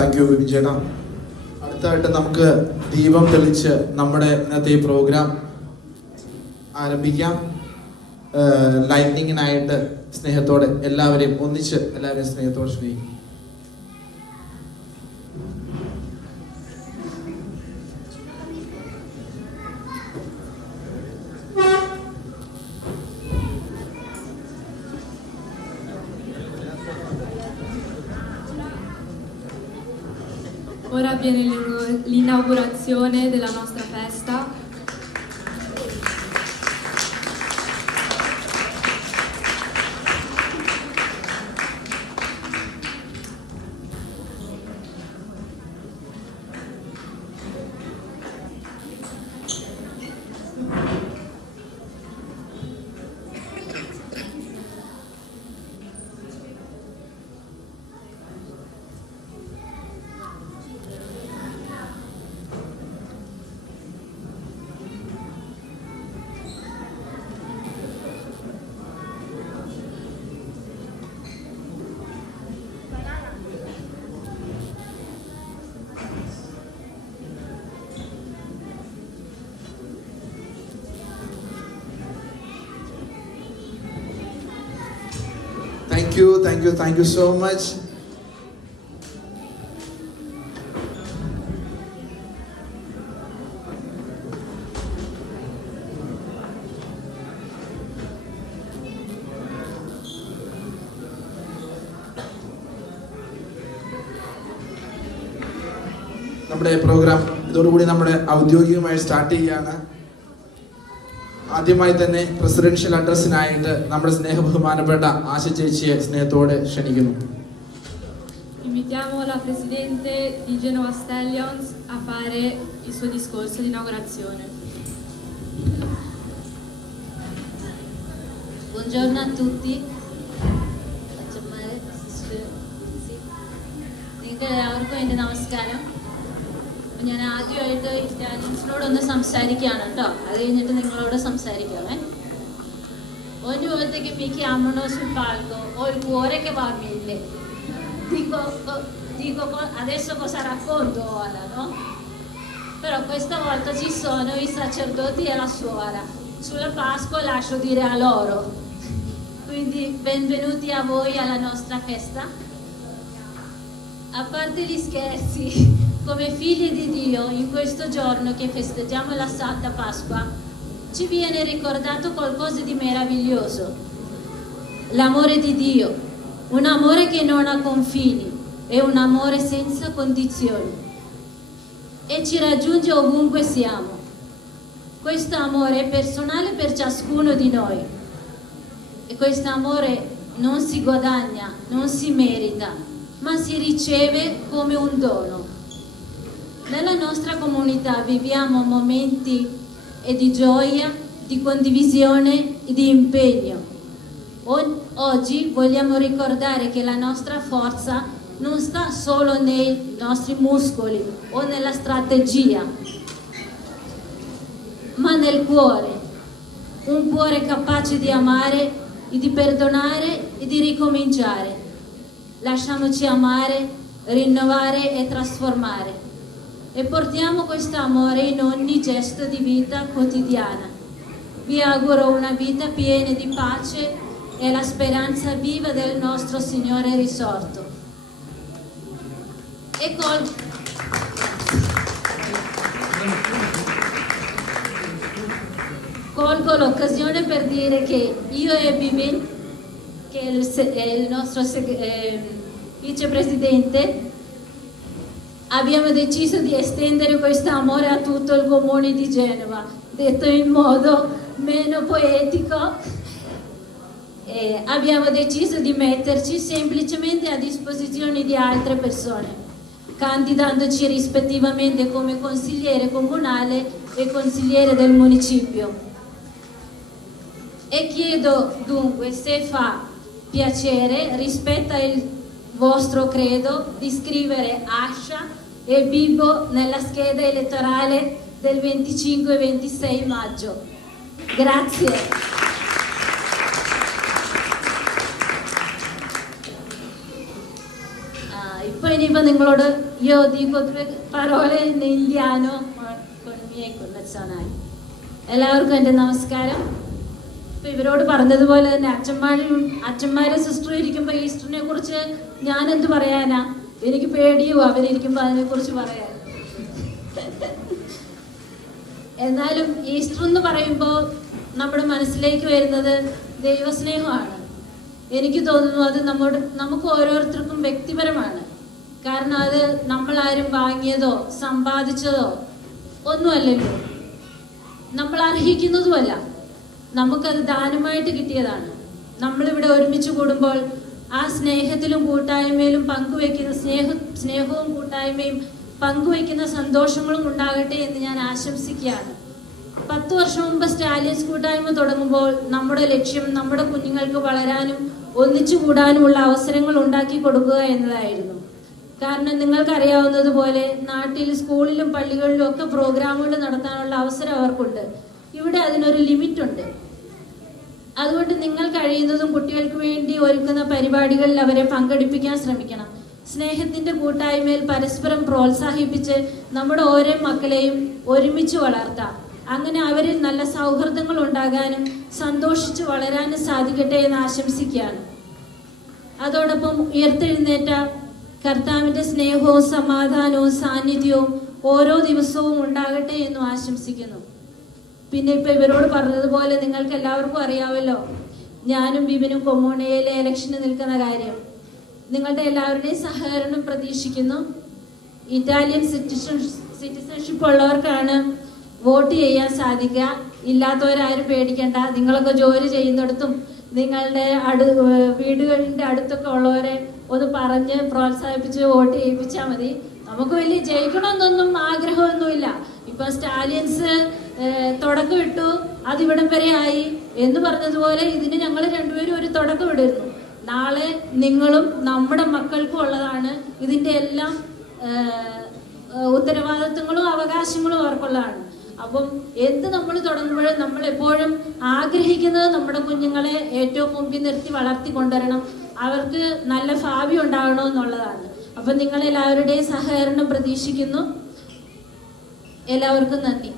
Thank you Vipin ചേട്ടാ. അടുത്തായിട്ട് നമുക്ക് ദീപം തെളിച്ച് നമ്മുടെ ഇന്നത്തെ ഈ പ്രോഗ്രാം ആരംഭിക്കാം. ലൈറ്റിങ്ങിനായിട്ട് സ്നേഹത്തോടെ എല്ലാവരെയും സ്നേഹത്തോടെ സ്നേഹിക്കും. Ora avviene l'inaugurazione della nostra festa. Thank you so much. നമ്മുടെ പ്രോഗ്രാം ഇതോടുകൂടി നമ്മുടെ ഔദ്യോഗികമായി സ്റ്റാർട്ട് ചെയ്യുകയാണ്. ആദ്യമായി തന്നെ പ്രസിഡൻഷ്യൽ അഡ്രസ്സിനായിട്ട് നമ്മുടെ സ്നേഹബഹുമാനപ്പെട്ട ആശ ചേച്ചിയെ സ്നേഹത്തോടെ ക്ഷണിക്കുന്നു. Invitiamo la presidente di Genova Stallions a fare il suo discorso di inaugurazione. Buongiorno a tutti. നിങ്ങൾക്ക് എല്ലാവർക്കും എൻ്റെ നമസ്കാരം. ഞാൻ ആദ്യമായിട്ട് ഇറ്റാലിയൻസിനോടൊന്ന് സംസാരിക്കുകയാണ് കേട്ടോ. അത് കഴിഞ്ഞിട്ട് നിങ്ങളോട് സംസാരിക്കാമേ. Ogni volta che mi chiamano sul palco ho il cuore che va a mille. Dico adesso cosa racconto ora, no? Però questa volta ci sono i sacerdoti e la suora. Sulla Pasqua lascio dire a loro. Quindi benvenuti a voi alla nostra festa. A parte gli scherzi, come figli di Dio, in questo giorno che festeggiamo la Santa Pasqua, ci viene ricordato qualcosa di meraviglioso. L'amore di Dio, un amore che non ha confini, è un amore senza condizioni e ci raggiunge ovunque siamo. Questo amore è personale per ciascuno di noi e questo amore non si guadagna, non si merita, ma si riceve come un dono. Nella nostra comunità viviamo momenti di gioia, di condivisione e di impegno. Oggi vogliamo ricordare che la nostra forza non sta solo nei nostri muscoli o nella strategia, ma nel cuore. Un cuore capace di amare, di perdonare e di ricominciare. Lasciamoci amare, rinnovare e trasformare. E portiamo questo amore in ogni gesto di vita quotidiana. Vi auguro una vita piena di pace e la speranza viva del nostro Signore risorto. E colgo l'occasione per dire che io e Vivian, che è il nostro vicepresidente, abbiamo deciso di estendere questo amore a tutto il comune di Genova. Detto in modo meno poetico, abbiamo deciso di metterci semplicemente a disposizione di altre persone, candidandoci rispettivamente come consigliere comunale e consigliere del municipio. E chiedo dunque, se fa piacere, rispetto al vostro credo, di scrivere Ascia e Bibo nella scheda elettorale del 25 e 26 maggio. Grazie. ഇനിയിപ്പോൾ നിങ്ങളോട് io dico due parole in indiano con i miei connazionali. എല്ലാവർക്കും എൻ്റെ നമസ്കാരം. ഇപ്പം ഇവരോട് പറഞ്ഞതുപോലെ തന്നെ അച്ഛന്മാരും സിസ്റ്ററും ഇരിക്കുമ്പോൾ ഈസ്റ്ററിനെ കുറിച്ച് ഞാൻ എന്ത് പറയാനാ? എനിക്ക് പേടിയോ അവരിയ്ക്കുമ്പോൾ അതിനെക്കുറിച്ച് പറയാൻ. എന്നാലും ഈസ്റ്റർ എന്ന് പറയുമ്പോൾ നമ്മുടെ മനസ്സിലേക്ക് വരുന്നത് ദൈവസ്നേഹമാണ്. എനിക്ക് തോന്നുന്നു അത് നമുക്ക് ഓരോരുത്തർക്കും വ്യക്തിപരമാണ്. കാരണം അത് നമ്മളാരും വാങ്ങിയതോ സമ്പാദിച്ചതോ ഒന്നുമല്ലല്ലോ, നമ്മൾ അർഹിക്കുന്നതുമല്ല. നമുക്കത് ദാനമായിട്ട് കിട്ടിയതാണ്. നമ്മളിവിടെ ഒരുമിച്ച് കൂടുമ്പോൾ ആ സ്നേഹത്തിലും കൂട്ടായ്മയിലും പങ്കുവെക്കുന്ന സ്നേഹവും കൂട്ടായ്മയും പങ്കുവെക്കുന്ന സന്തോഷങ്ങളും ഉണ്ടാകട്ടെ എന്ന് ഞാൻ ആശംസിക്കുകയാണ്. 10 വർഷം മുമ്പ് സ്റ്റാലിയൻസ് കൂട്ടായ്മ തുടങ്ങുമ്പോൾ നമ്മുടെ ലക്ഷ്യം നമ്മുടെ കുഞ്ഞുങ്ങൾക്ക് വളരാനും ഒന്നിച്ചു കൂടാനുമുള്ള അവസരങ്ങൾ ഉണ്ടാക്കി കൊടുക്കുക എന്നതായിരുന്നു. കാരണം നിങ്ങൾക്കറിയാവുന്നതുപോലെ നാട്ടിൽ സ്കൂളിലും പള്ളികളിലും ഒക്കെ പ്രോഗ്രാമുകൾ നടത്താനുള്ള അവസരം അവർക്കുണ്ട്. ഇവിടെ അതിനൊരു ലിമിറ്റ് ഉണ്ട്. അതുകൊണ്ട് നിങ്ങൾ കഴിയുന്നതും കുട്ടികൾക്ക് വേണ്ടി ഒരുക്കുന്ന പരിപാടികളിൽ അവരെ പങ്കെടുപ്പിക്കാൻ ശ്രമിക്കണം. സ്നേഹത്തിൻ്റെ കൂട്ടായ്മയിൽ പരസ്പരം പ്രോത്സാഹിപ്പിച്ച് നമ്മുടെ ഓരോ മക്കളെയും ഒരുമിച്ച് വളർത്താം. അങ്ങനെ അവരിൽ നല്ല സൗഹൃദങ്ങൾ ഉണ്ടാകാനും സന്തോഷിച്ച് വളരാനും സാധിക്കട്ടെ എന്ന് ആശംസിക്കുകയാണ്. അതോടൊപ്പം ഉയർത്തെഴുന്നേറ്റ കർത്താവിൻ്റെ സ്നേഹവും സമാധാനവും സാന്നിധ്യവും ഓരോ ദിവസവും ഉണ്ടാകട്ടെ എന്നും ആശംസിക്കുന്നു. പിന്നെ ഇപ്പം ഇവരോട് പറഞ്ഞതുപോലെ നിങ്ങൾക്ക് എല്ലാവർക്കും അറിയാമല്ലോ, ഞാനും ബിബിനും കൊമ്മൂണയിലെ ഇലക്ഷന് നിൽക്കുന്ന കാര്യം. നിങ്ങളുടെ എല്ലാവരുടെയും സഹകരണം പ്രതീക്ഷിക്കുന്നു. ഇറ്റാലിയൻ സിറ്റിസൺഷിപ്പ് ഉള്ളവർക്കാണ് വോട്ട് ചെയ്യാൻ സാധിക്കുക. ഇല്ലാത്തവരാരും പേടിക്കേണ്ട. നിങ്ങളൊക്കെ ജോലി ചെയ്യുന്നിടത്തും നിങ്ങളുടെ വീടുകളിൻ്റെ അടുത്തൊക്കെ ഉള്ളവരെ ഒന്ന് പറഞ്ഞ് പ്രോത്സാഹിപ്പിച്ച് വോട്ട് ചെയ്യിപ്പിച്ചാൽ മതി. നമുക്ക് വലിയ ജയിക്കണമെന്നൊന്നും ആഗ്രഹമൊന്നുമില്ല. ഇപ്പം സ്റ്റാലിയൻസ് തുടക്കം ഇട്ടു, അതിവിടം വരെ ആയി എന്ന് പറഞ്ഞതുപോലെ ഇതിന് ഞങ്ങൾ രണ്ടുപേരും ഒരു തുടക്കം ഇടുന്നു. നാളെ നിങ്ങളും നമ്മുടെ മക്കൾക്കും ഉള്ളതാണ്. ഇതിൻ്റെ എല്ലാം ഉത്തരവാദിത്വങ്ങളും അവകാശങ്ങളും അവർക്കുള്ളതാണ്. അപ്പം എന്ത് നമ്മൾ തുടങ്ങുമ്പോഴും നമ്മൾ എപ്പോഴും ആഗ്രഹിക്കുന്നത് നമ്മുടെ കുഞ്ഞുങ്ങളെ ഏറ്റവും മുമ്പിൽ നിർത്തി വളർത്തി കൊണ്ടുവരണം, അവർക്ക് നല്ല ഭാവി ഉണ്ടാകണമെന്നുള്ളതാണ്. അപ്പം നിങ്ങളെല്ലാവരുടെയും സഹകരണം പ്രതീക്ഷിക്കുന്നു. എല്ലാവർക്കും നന്ദി.